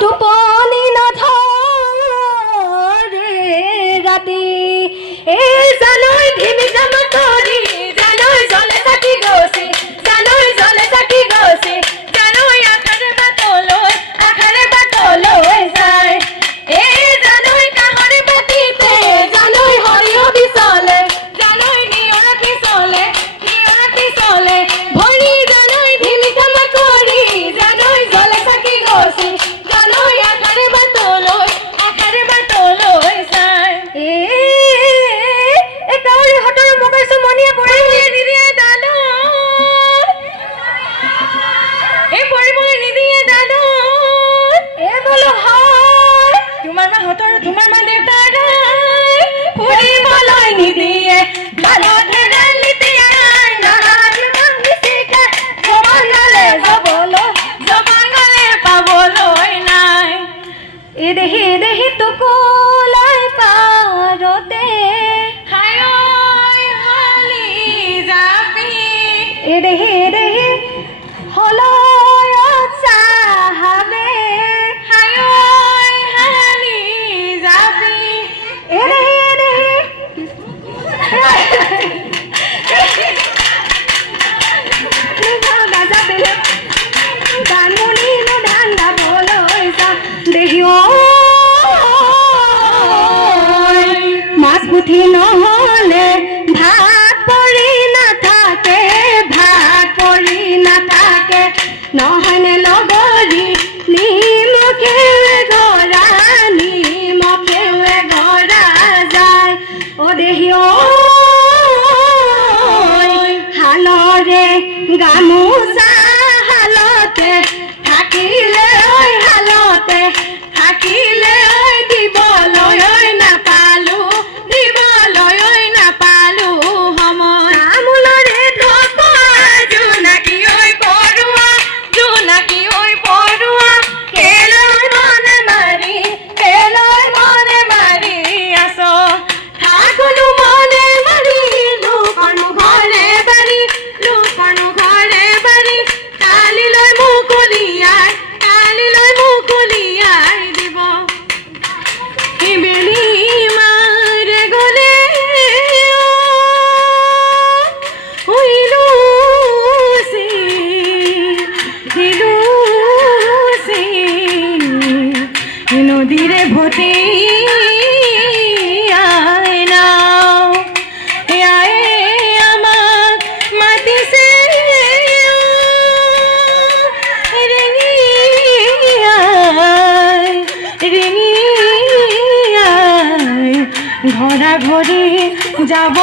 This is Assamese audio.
টোপনি নধৰে ৰাতি এই জানৈ ধিমি জাম কৰি জানৈ জলে চাকি গছে জানৈ জলে চাকি গছে জানৈ আখাৰে বাটলৈ যায় এই জানৈ কাহৰে বাতিতে জানৈ হৰিয় বিচলে জানৈ নিয়ৰাতি চলে ভৰি জানৈ ধিমি জাম কৰি জানৈ জলে চাকি গছে জানৈ আখাৰে বাটলৈ যায় এই কাউৰী হতৰ মোবাইল মনিয়া পৰাই নিদিয়ে দাদা এই পৰিবলৈ নিদিয়ে দাদা এ বলো হয় তোমাৰ মা হতৰ তোমাৰ মা দেউতাৰ ফুৰিবলৈ নিদিয়ে দাদা ধেৰালিতে পাবলৈ নাই এদেহি টুকুলাই পাৰতে হালি যাবি এদেহি হলয়ত চাহাবে হালি যাবি এদেহি মাছ পুঠি নহলে ভাত পৰি নাথাকে নহয়নে লগৰী নিমখেৰে গৰা যায় অ দেহি হালৰে গামোচা হালতে থাকিলে দিবলৈ নাপালো সময় আমুলৰে ধপা জোনাকী ঐ পৰুৱা কেলৈ মনে মাৰি আছ থাকলো মনে মাৰি লোকনো ঘৰে বাৰী কালিলৈ মুকলিয়াই দিব বেলি মাৰে গলে নদীৰে ভতে আমাক মাতিছে ঘৰা ঘৰি যাব